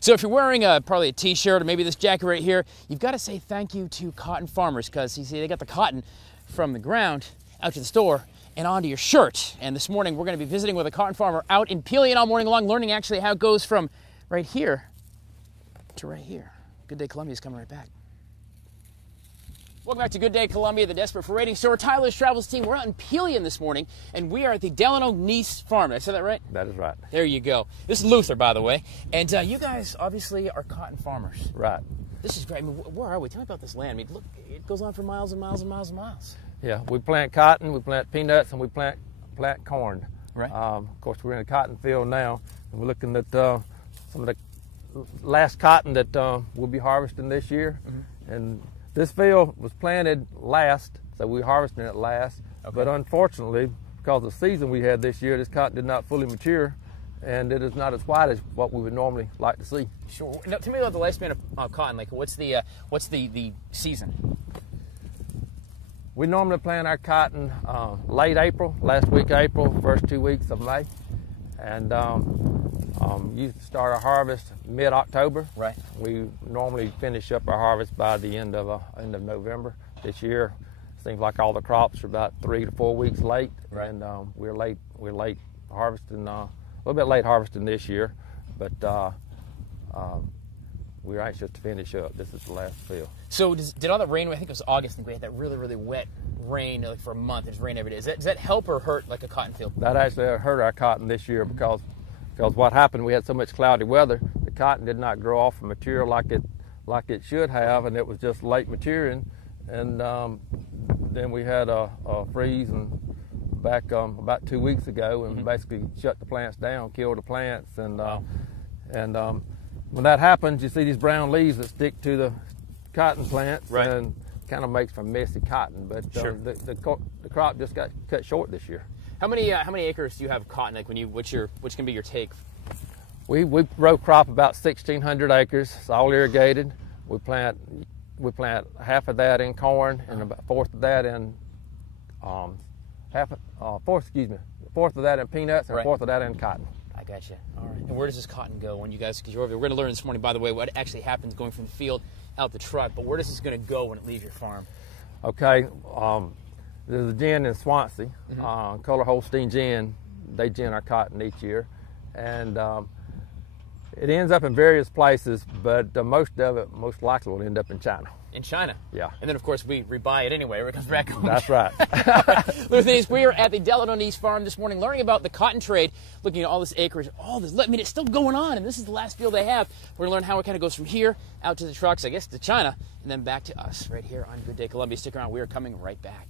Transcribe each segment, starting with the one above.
So if you're wearing probably a t-shirt or maybe this jacket right here, you've got to say thank you to cotton farmers, because you see they got the cotton from the ground out to the store and onto your shirt. And this morning we're going to be visiting with a cotton farmer out in Pelion all morning long, learning actually how it goes from right here to right here. Good Day Columbia is coming right back. Welcome back to Good Day Columbia, the Desperate for Ratings Show. Tyler's Travels team. We're out in Pelion this morning, and we are at the Delano Kneece Farm. Did I say that right? That is right. There you go. This is Luther, by the way. And you guys obviously are cotton farmers. Right. This is great. I mean, where are we? Tell me about this land. I mean, look, it goes on for miles and miles and miles and miles. Yeah, we plant cotton, we plant peanuts, and we plant corn. Right. Of course, we're in a cotton field now, and we're looking at some of the last cotton that we'll be harvesting this year. Mm-hmm. And this field was planted last, so we're harvesting it last. Okay. But unfortunately, because of the season we had this year, this cotton did not fully mature, and it is not as white as what we would normally like to see. Sure. Now, tell me about the lifespan of cotton. Like, what's the season? We normally plant our cotton late April, last week of April, first 2 weeks of May, and you start our harvest mid-October. Right. We normally finish up our harvest by the end of November. This year, seems like all the crops are about 3 to 4 weeks late, right. And we're late harvesting, a little bit late harvesting this year, but we're anxious to finish up. This is the last field. So did all that rain, I think it was August, I think we had that really, really wet rain like for a month. It just rained every day. Does that help or hurt like a cotton field? That actually hurt our cotton this year because what happened, we had so much cloudy weather, the cotton did not grow off and mature like it should have, and it was just late maturing. And then we had a freeze and back about 2 weeks ago, and basically shut the plants down, killed the plants, and when that happens, you see these brown leaves that stick to the cotton plants, right. And kind of makes for messy cotton. But sure. The crop just got cut short this year. How many acres do you have cotton? Like which can be your take? We row crop about 1,600 acres. It's all irrigated. We plant half of that in corn and about a fourth of that in fourth of that in peanuts and right. A fourth of that in cotton. I gotcha. All right. And where does this cotton go when you guys? Because you're over there. We're going to learn this morning, by the way, what actually happens going from the field out the truck. But where does this going to go when it leaves your farm? Okay. There's a gin in Swansea, Color Holstein gin. They gin our cotton each year, and it ends up in various places, but most of it most likely will end up in China. In China? Yeah. And then, of course, we buy it anyway. It comes back home. That's right. Luther, we are at the Delano Kneece Farm this morning learning about the cotton trade, looking at all this acreage, all this. I mean, it's still going on, and this is the last field they have. We're going to learn how it kind of goes from here out to the trucks, I guess, to China, and then back to us right here on Good Day Columbia. Stick around. We are coming right back.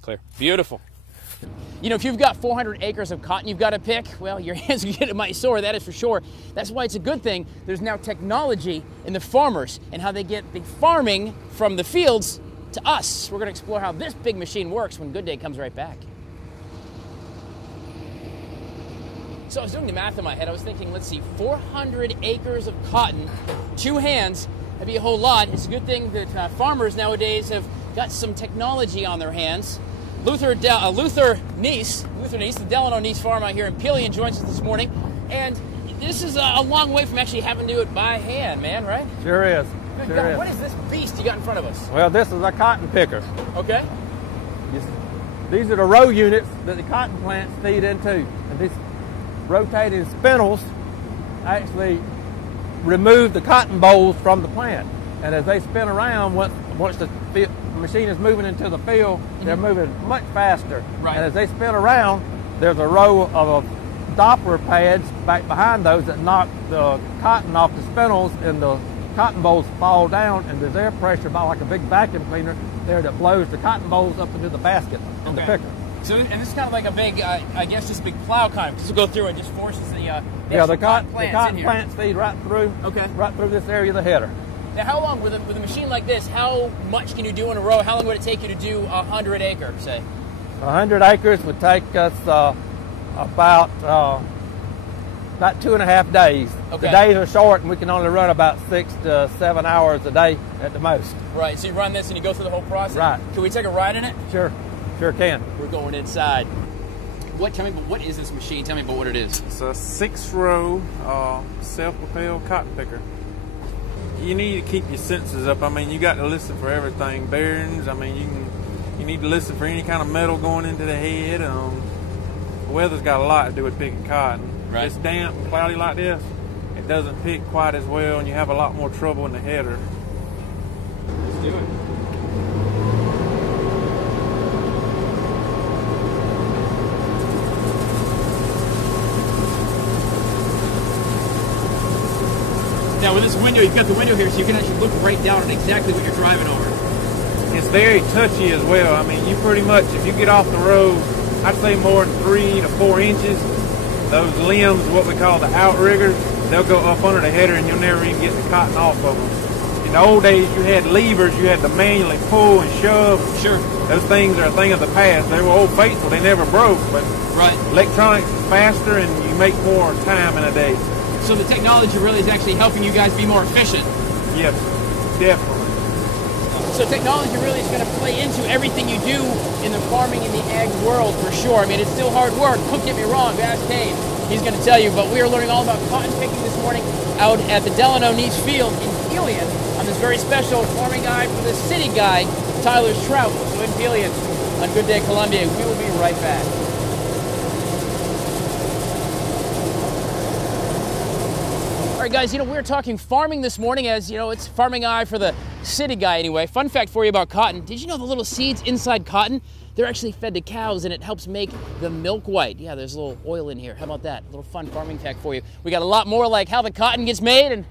Clear. Beautiful. You know, if you've got 400 acres of cotton you've got to pick, well, your hands might sore, that is for sure. That's why it's a good thing there's now technology in the farmers and how they get the farming from the fields to us. We're going to explore how this big machine works when Good Day comes right back. So I was doing the math in my head. I was thinking, let's see, 400 acres of cotton, 2 hands, that'd be a whole lot. It's a good thing that farmers nowadays have got some technology on their hands. Luther Kneece, the Delano Kneece Farm out here in Pelion, joins us this morning. And this is a long way from actually having to do it by hand, man, right? Sure is. Good God, what is this beast you got in front of us? Well, this is a cotton picker. Okay. These are the row units that the cotton plants feed into. And these rotating spindles actually remove the cotton bolls from the plant. And as they spin around, once the machine is moving into the field, they're moving much faster. Right. And as they spin around, there's a row of Doppler pads back behind those that knock the cotton off the spindles, and the cotton bolls fall down, and there's air pressure by like a big vacuum cleaner there that blows the cotton bolls up into the basket in the picker. So, and this is kind of like a big, I guess, just a big plow kind of. This will go through and just forces the cotton plants feed right through. Okay. Right through this area of the header. Now, how long, with a machine like this, how much can you do in a row? How long would it take you to do 100 acres, say? 100 acres would take us about About 2.5 days. Okay. The days are short, and we can only run about 6 to 7 hours a day at the most. Right, so you run this and you go through the whole process? Right. Can we take a ride in it? Sure can. We're going inside. Tell me, what is this machine? Tell me about what it is. It's a 6-row self-propelled cotton picker. You need to keep your senses up. I mean, you got to listen for everything. Bearings. I mean, you need to listen for any kind of metal going into the head. The weather's got a lot to do with picking cotton. Right. If it's damp and cloudy like this, it doesn't pick quite as well, and you have a lot more trouble in the header. Let's do it. Now with this window, you've got the window here, so you can actually look right down at exactly what you're driving over. It's very touchy as well. I mean, you pretty much, if you get off the road, I'd say more than 3 to 4 inches, those limbs, what we call the outriggers, they'll go up under the header and you'll never even get the cotton off of them. In the old days, you had levers, you had to manually pull and shove. Sure. Those things are a thing of the past. They were old faithful, they never broke, but right. Electronics is faster and you make more time in a day. So the technology really is actually helping you guys be more efficient. Yes, definitely. So technology really is going to play into everything you do in the farming and the ag world for sure. I mean, it's still hard work. Don't get me wrong. Ask Kane. He's going to tell you. But we are learning all about cotton picking this morning out at the Delano Kneece Field in Pelion on this very special farming guide for the city guy, Tyler's Trout. So in Pelion on Good Day Columbia. We will be right back. All right, guys, we're talking farming this morning as, it's farming eye for the city guy anyway. Fun fact for you about cotton. Did you know the little seeds inside cotton, they're actually fed to cows and it helps make the milk white? Yeah, there's a little oil in here. How about that? A little fun farming fact for you. We got a lot more like how the cotton gets made and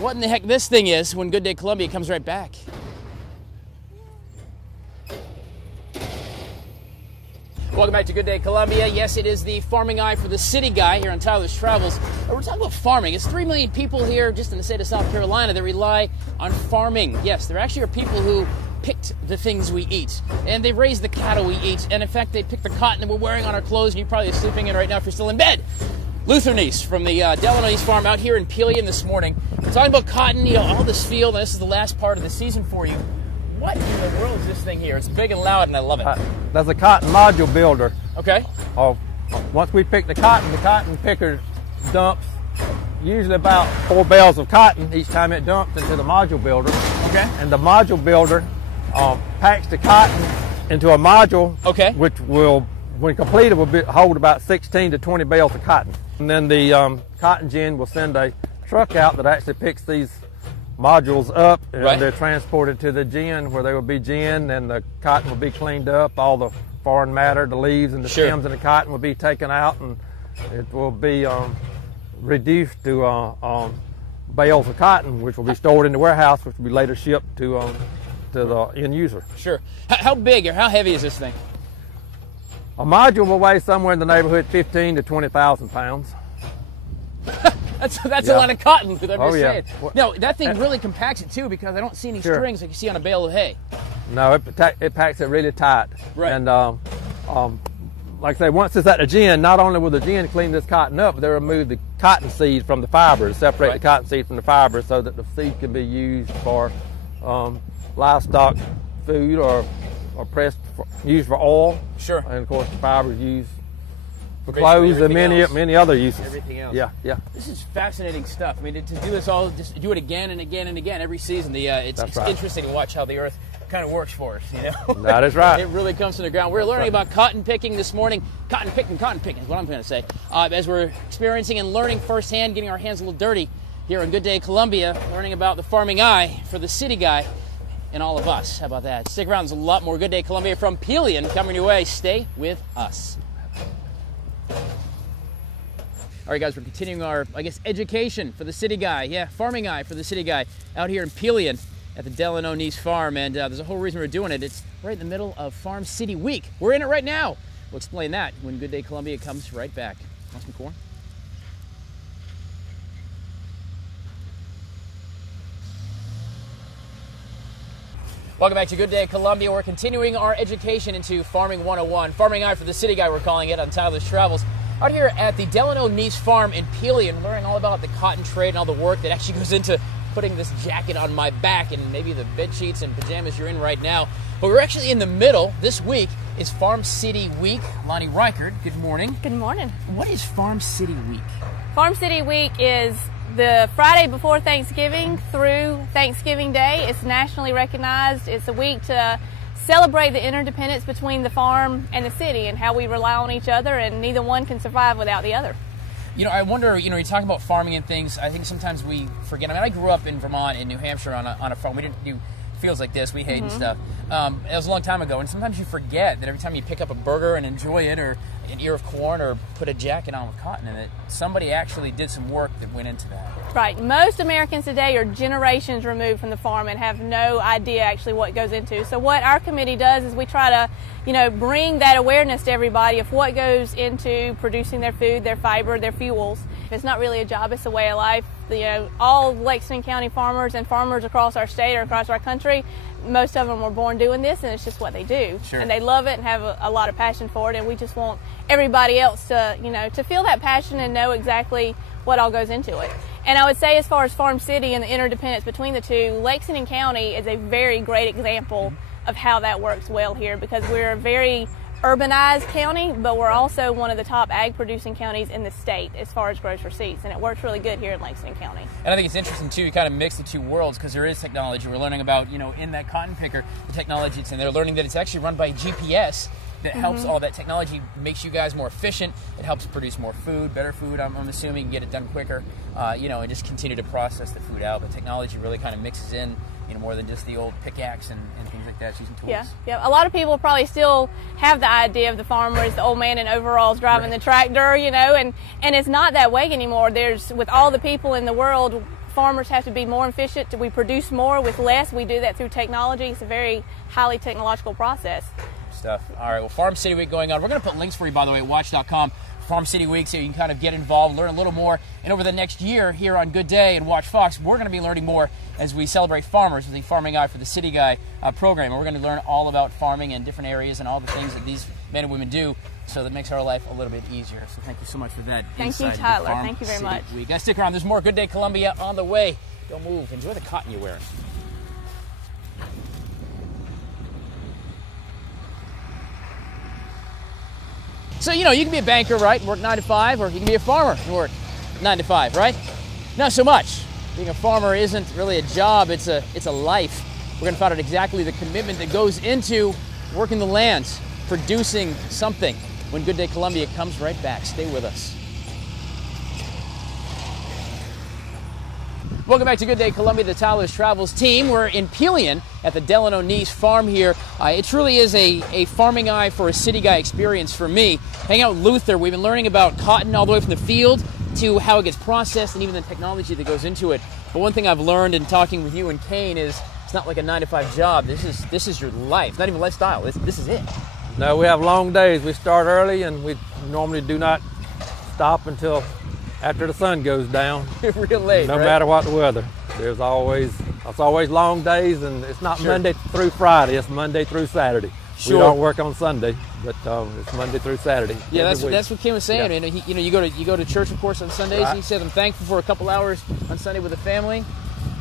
what in the heck this thing is when Good Day Columbia comes right back. Welcome back to Good Day Columbia. Yes, it is the farming eye for the city guy here on Tyler's Travels. We're talking about farming. It's 3 million people here just in the state of South Carolina that rely on farming. Yes, there actually are people who picked the things we eat, and they raise the cattle we eat, and in fact, they pick the cotton that we're wearing on our clothes, and you're probably sleeping in right now if you're still in bed. Luther Kneece from the Delano Kneece Farm out here in Pelion this morning. We're talking about cotton, all this field, and this is the last part of the season for you. What in the world is this thing here? It's big and loud, and I love it. That's a cotton module builder. Okay. Once we pick the cotton picker dumps usually about 4 bales of cotton each time it dumps into the module builder. Okay. And the module builder packs the cotton into a module, okay, which will, when completed, will hold about 16 to 20 bales of cotton. And then the cotton gin will send a truck out that actually picks these modules up, and right, they're transported to the gin where they will be ginned, and the cotton will be cleaned up. All the foreign matter, the leaves and the sure, stems and the cotton will be taken out, and it will be reduced to bales of cotton, which will be stored in the warehouse, which will be later shipped to the end user. Sure. How big or how heavy is this thing? A module will weigh somewhere in the neighborhood 15 to 20,000 pounds. That's a lot of cotton, Luther, I'm just saying. No, that thing really compacts it too, because I don't see any strings like you see on a bale of hay. No, it packs it really tight. Right. And like I say, once it's at the gin, not only will the gin clean this cotton up, but they remove the cotton seed from the fibers, separate the cotton seed from the fibers, so that the seed can be used for livestock food or used for oil. Sure. And of course, the fibers used for clothes and many other uses. Everything else. Yeah. This is fascinating stuff. I mean, to do this all, just do it again and again and again every season. It's interesting to watch how the earth kind of works for us, That is right. It really comes to the ground. We're learning about cotton picking this morning. Cotton picking is what I'm going to say. As we're experiencing and learning firsthand, getting our hands a little dirty here on Good Day Columbia, learning about the farming eye for the city guy and all of us. How about that? Stick around. There's a lot more Good Day Columbia from Pelion coming your way. Stay with us. All right, guys, we're continuing our, education for the city guy. Yeah, farming eye for the city guy out here in Pelion at the Delano Kneece Farm. And there's a whole reason we're doing it. It's right in the middle of Farm-City Week. We're in it right now. We'll explain that when Good Day Columbia comes right back. Want some corn? Welcome back to Good Day Columbia. We're continuing our education into Farming 101. Farming Eye for the City Guy, we're calling it on Tyler's Travels. Out here at the Delano Kneece Farm in Pelion, learning all about the cotton trade and all the work that actually goes into putting this jacket on my back and maybe the bed sheets and pajamas you're in right now. But we're actually in the middle. This week is Farm-City Week. Lonnie Reichert, good morning. Good morning. What is Farm-City Week? Farm-City Week is the Friday before Thanksgiving through Thanksgiving Day. It's nationally recognized. It's a week to celebrate the interdependence between the farm and the city and how we rely on each other, and neither one can survive without the other. You know, I wonder, you talk about farming and things, I think sometimes we forget. I mean, I grew up in Vermont, in New Hampshire on a farm. We didn't do fields like this, we hay and stuff. It was a long time ago, and sometimes you forget that every time you pick up a burger and enjoy it, or an ear of corn, or put a jacket on with cotton in it, somebody actually did some work that went into that. Right. Most Americans today are generations removed from the farm and have no idea actually what goes into. So what our committee does is we try to, bring that awareness to everybody of what goes into producing their food, their fiber, their fuels. It's not really a job, it's a way of life. All Lexington County farmers and farmers across our state or across our country, most of them were born doing this, and it's just what they do. Sure. And they love it and have a lot of passion for it, and we just want everybody else to feel that passion and know exactly what all goes into it. And I would say, as far as Farm City and the interdependence between the two, Lexington County is a very great example of how that works well here, because we're a very urbanized county, but we're also one of the top ag producing counties in the state as far as gross receipts, and it works really good here in Lexington County. And I think it's interesting too, you kind of mix the two worlds, because there is technology. We're learning about, in that cotton picker, the technology it's in. They're learning that it's actually run by GPS that helps. All that technology makes you guys more efficient. It helps produce more food, better food. I'm assuming you can get it done quicker, and just continue to process the food out. But technology really kind of mixes in, more than just the old pickaxe and things like that, using tools. Yeah. A lot of people probably still have the idea of the farmer as the old man in overalls driving the tractor, and it's not that way anymore. With all the people in the world, farmers have to be more efficient. We produce more with less. We do that through technology. It's a very highly technological process. Stuff. All right, well, Farm City Week going on. We're going to put links for you, by the way, at watch.com. Farm City Week, so you can kind of get involved, learn a little more. And over the next year here on Good Day and WACH Fox, we're going to be learning more as we celebrate farmers with the Farming Eye for the City Guy program. And we're going to learn all about farming and different areas and all the things that these men and women do, so that makes our life a little bit easier. So thank you so much for that. Thank you, Tyler. Thank you very much. Guys, stick around. There's more Good Day Columbia on the way. Don't move. Enjoy the cotton you're wearing. So, you can be a banker, right, and work 9 to 5, or you can be a farmer and work 9 to 5, right? Not so much. Being a farmer isn't really a job, it's a life. We're going to find out exactly the commitment that goes into working the lands, producing something, when Good Day Columbia comes right back. Stay with us. Welcome back to Good Day Columbia, the Tyler's Travels team. We're in Pelion at the Delano Kneece Farm here. It truly is a farming eye for a city guy experience for me. Hanging out with Luther, we've been learning about cotton all the way from the field to how it gets processed and even the technology that goes into it. But one thing I've learned in talking with you and Kane is it's not like a 9 to 5 job. This is your life, not even lifestyle. This is it. No, we have long days. We start early, and we normally do not stop until after the sun goes down. Real late, no right? matter what the weather. It's always long days, and it's not Monday through Friday. It's Monday through Saturday. Sure. We don't work on Sunday, but it's Monday through Saturday. Yeah, that's what Kim was saying. Yeah. And you go to church, of course, on Sundays. Right. He said, I'm thankful for a couple hours on Sunday with the family.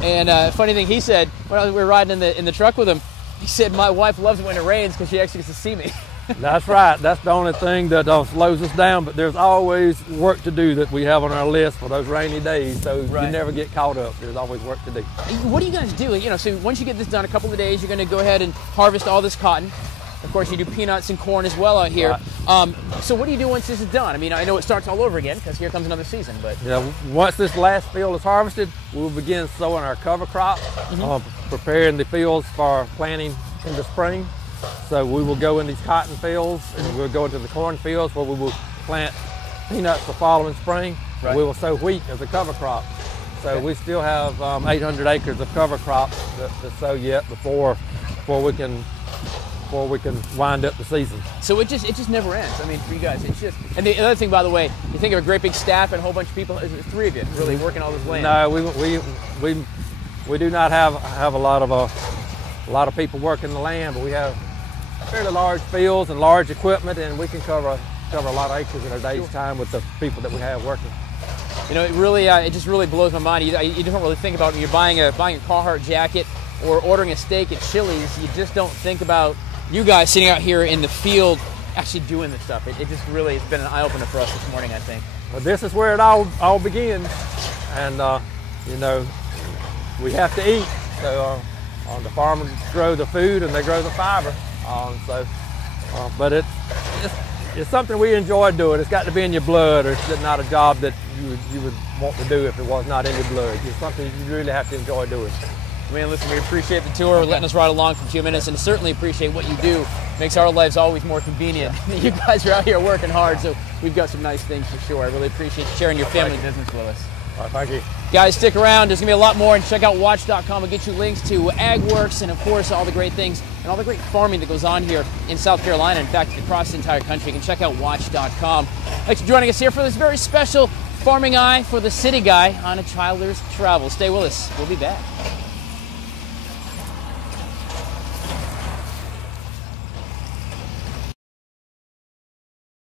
And funny thing he said, when we were riding in the truck with him, he said, my wife loves it when it rains because she actually gets to see me. That's right. That's the only thing that slows us down. But there's always work to do that we have on our list for those rainy days. So you never get caught up. There's always work to do. What do you guys do? So once you get this done, a couple of days, you're going to go ahead and harvest all this cotton. Of course, you do peanuts and corn as well out here. Right. So what do you do once this is done? I mean, I know it starts all over again because here comes another season. But once this last field is harvested, we'll begin sowing our cover crop, preparing the fields for planting in the spring. So we will go in these cotton fields, and we'll go into the corn fields where we will plant peanuts the following spring. Right. We will sow wheat as a cover crop. So we still have 800 acres of cover crops to sow yet before we can wind up the season. So it just never ends. I mean, for you guys, it's just. And the other thing, by the way, you think of a great big staff and a whole bunch of people. It's 3 of you really working all this land. No, we do not have a lot of people working the land, but we have fairly large fields and large equipment, and we can cover cover a lot of acres in a day's time with the people that we have working. You know, it just really blows my mind. You don't really think about when you're buying a Carhartt jacket or ordering a steak at Chili's. You just don't think about you guys sitting out here in the field actually doing this stuff. It just really has been an eye-opener for us this morning, I think. Well, this is where it all begins, and you know, we have to eat. So the farmers grow the food and they grow the fiber. But it's something we enjoy doing. It's got to be in your blood, or it's not a job that you would want to do if it was not in your blood. It's something you really have to enjoy doing. Man, listen, we appreciate the tour, letting us ride along for a few minutes, and certainly appreciate what you do. Makes our lives always more convenient. You guys are out here working hard, so we've got some nice things for sure. I really appreciate you sharing your family business with us. All right, thank you. Guys, stick around. There's going to be a lot more, and check out WACH.com. We'll get you links to AgWorks and, of course, all the great things and all the great farming that goes on here in South Carolina. In fact, across the entire country. You can check out WACH.com. Thanks for joining us here for this very special Farming Eye for the City Guy on A Childers Travel. Stay with us. We'll be back.